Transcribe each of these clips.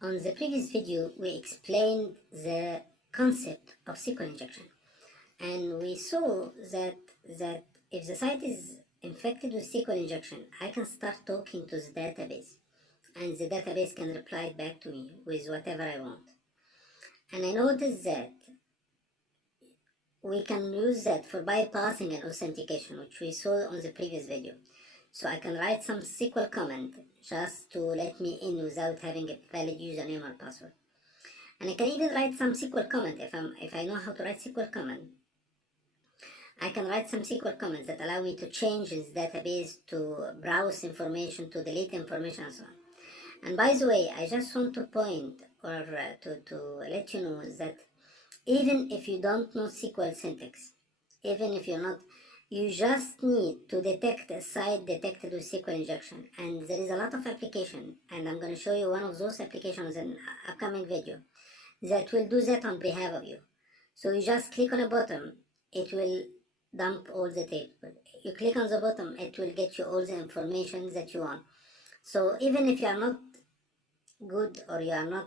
On the previous video, we explained the concept of SQL injection, and we saw that if the site is infected with SQL injection, I can start talking to the database, and the database can reply back to me with whatever I want. And I noticed that we can use that for bypassing an authentication, which we saw on the previous video. So I can write some SQL command just to let me in without having a valid username or password. And I can even write some SQL command if I know how to write SQL command. I can write some SQL commands that allow me to change this database, to browse information, to delete information, and so on. And by the way, I just want to point or to let you know that even if you don't know SQL syntax, even if you're not, you just need to detect a site detected with SQL injection. And there is a lot of application, and I'm going to show you one of those applications in an upcoming video that will do that on behalf of you. So you just click on a button, it will dump all the table. You click on the bottom, it will get you all the information that you want. So even if you are not good or you are not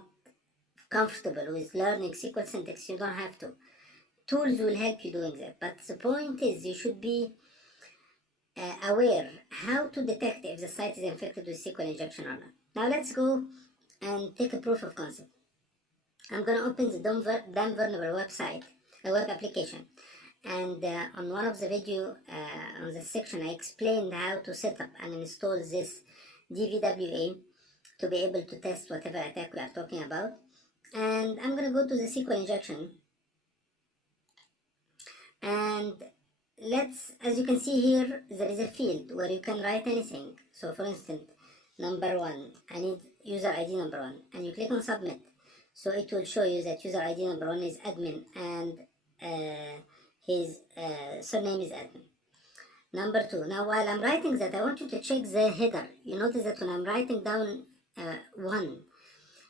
comfortable with learning SQL syntax, you don't have to. Tools will help you doing that. But the point is you should be aware how to detect if the site is infected with SQL injection or not. Now let's go and take a proof of concept. I'm going to open the Dumb Vulnerable website, a web application. And on one of the video, on the section, I explained how to set up and install this DVWA to be able to test whatever attack we are talking about. And I'm going to go to the SQL injection. And as you can see here, there is a field where you can write anything. So for instance, number 1, I need user ID number 1, and you click on submit. So it will show you that user ID number 1 is admin and his surname is admin. Number 2, now while I'm writing that, I want you to check the header. You notice that when I'm writing down 1,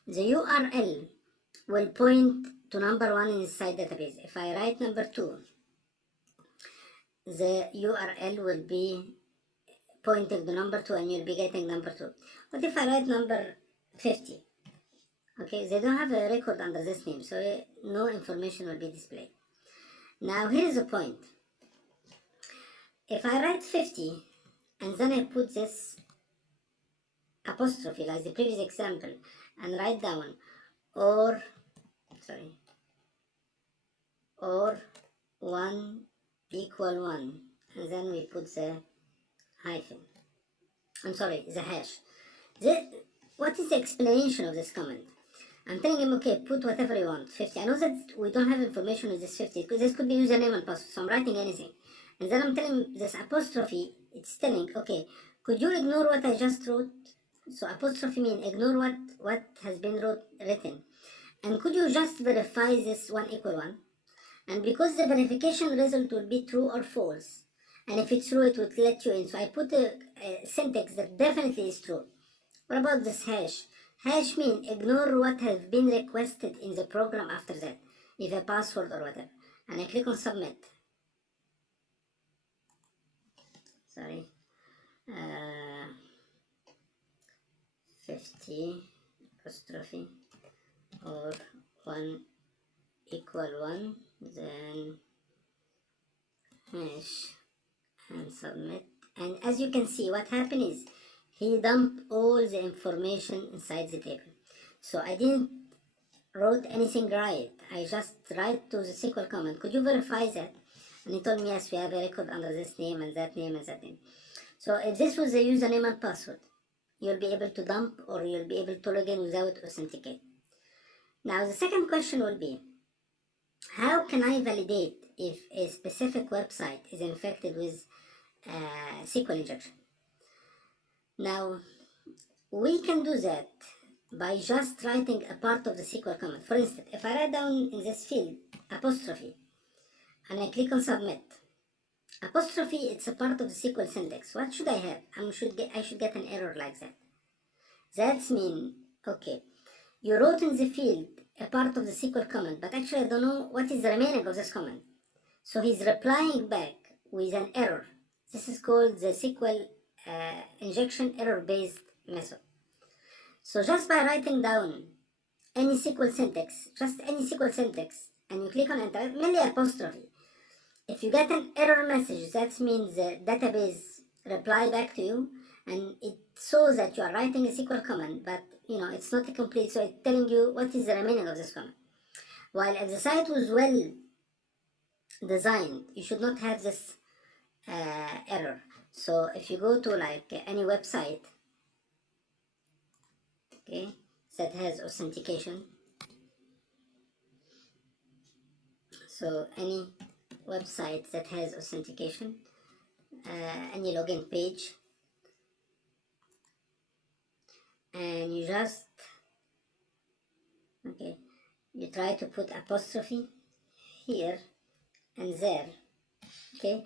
the URL will point to number 1 inside database. If I write number 2, the URL will be pointing to number 2 and you'll be getting number 2. What if I write number 50? Okay, they don't have a record under this name, so no information will be displayed. Now here is the point. If I write 50 and then I put this apostrophe like the previous example and write down or 1 equal 1, and then we put the hyphen, the hash. What is the explanation of this comment? I'm telling him, okay, put whatever you want, 50. I know that we don't have information with this 50, because this could be username and password, so I'm writing anything. And then I'm telling him this apostrophe, it's telling, okay, could you ignore what I just wrote? So apostrophe means ignore what has been written. And could you just verify this 1 equal 1? And because the verification result will be true or false, and if it's true, it would let you in. So I put a syntax that definitely is true. What about this hash? Hash means ignore what has been requested in the program after that, if a password or whatever. And I click on submit. 50 apostrophe or 1 equal 1, then hash and submit. And as you can see, what happened is he dumped all the information inside the table. So I didn't wrote anything right. I just write to the SQL command, could you verify that? And he told me, yes, we have a record under this name and that name and that name. So if this was the username and password, you'll be able to dump or you'll be able to log in without authenticate. Now the second question will be, how can I validate if a specific website is infected with SQL injection? Now, we can do that by just writing a part of the SQL command. For instance, if I write down in this field apostrophe and I click on submit, apostrophe, it's a part of the SQL syntax. What should I have? I should get an error like that. That means, okay, you wrote in the field a part of the SQL command, but actually I don't know what is the remaining of this command. So he's replying back with an error. This is called the SQL injection error-based method. So just by writing down any SQL syntax, just any SQL syntax, and you click on enter, mainly apostrophe. If you get an error message, that means the database reply back to you, and it shows that you are writing a SQL command, but it's not complete, so it's telling you what is the remaining of this command. While if the site was well designed, you should not have this error. So if you go to like any website, okay, that has authentication, so any website that has authentication, any login page, and you just, okay, you try to put apostrophe here and there, okay.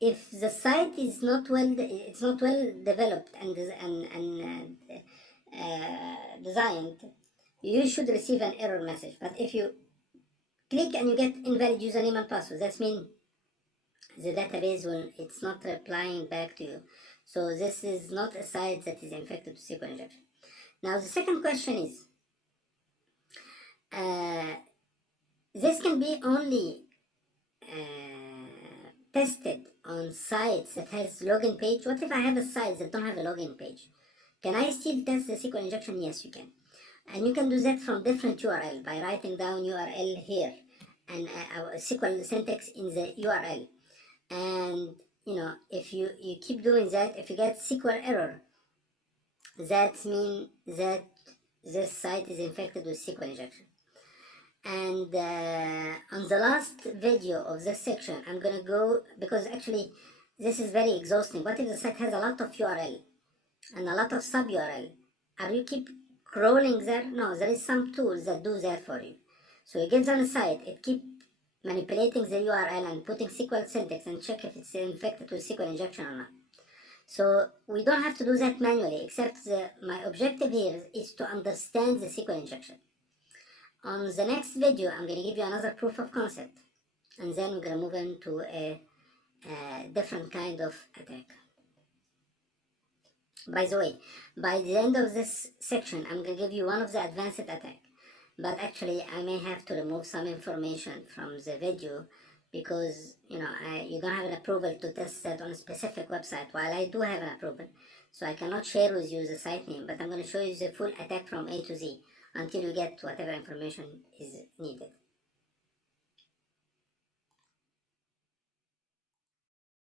If the site is not well, it's not well developed and designed, you should receive an error message. But if you click and you get invalid username and password, that means the database will, it's not replying back to you. So this is not a site that is infected with SQL injection. Now the second question is, this can be only tested on sites that has login page. What if I have a site that don't have a login page? Can I still test the SQL injection? Yes, you can. And you can do that from different URL by writing down URL here and SQL syntax in the URL. And if you keep doing that, if you get SQL error, that means that this site is infected with SQL injection. And on the last video of this section, I'm gonna go, because actually this is very exhausting. What if the site has a lot of URL and a lot of sub URL? Are you keep crawling there? No, there is some tools that do that for you. So you get on the site, it keep manipulating the URL and putting SQL syntax and check if it's infected with SQL injection or not. So we don't have to do that manually, except my objective here is to understand the SQL injection. On the next video, I'm going to give you another proof of concept, and then we're going to move into a different kind of attack. By the way, by the end of this section, I'm going to give you one of the advanced attack, but actually I may have to remove some information from the video because you don't have an approval to test that on a specific website, while I do have an approval. So I cannot share with you the site name, but I'm going to show you the full attack from A to Z until you get whatever information is needed.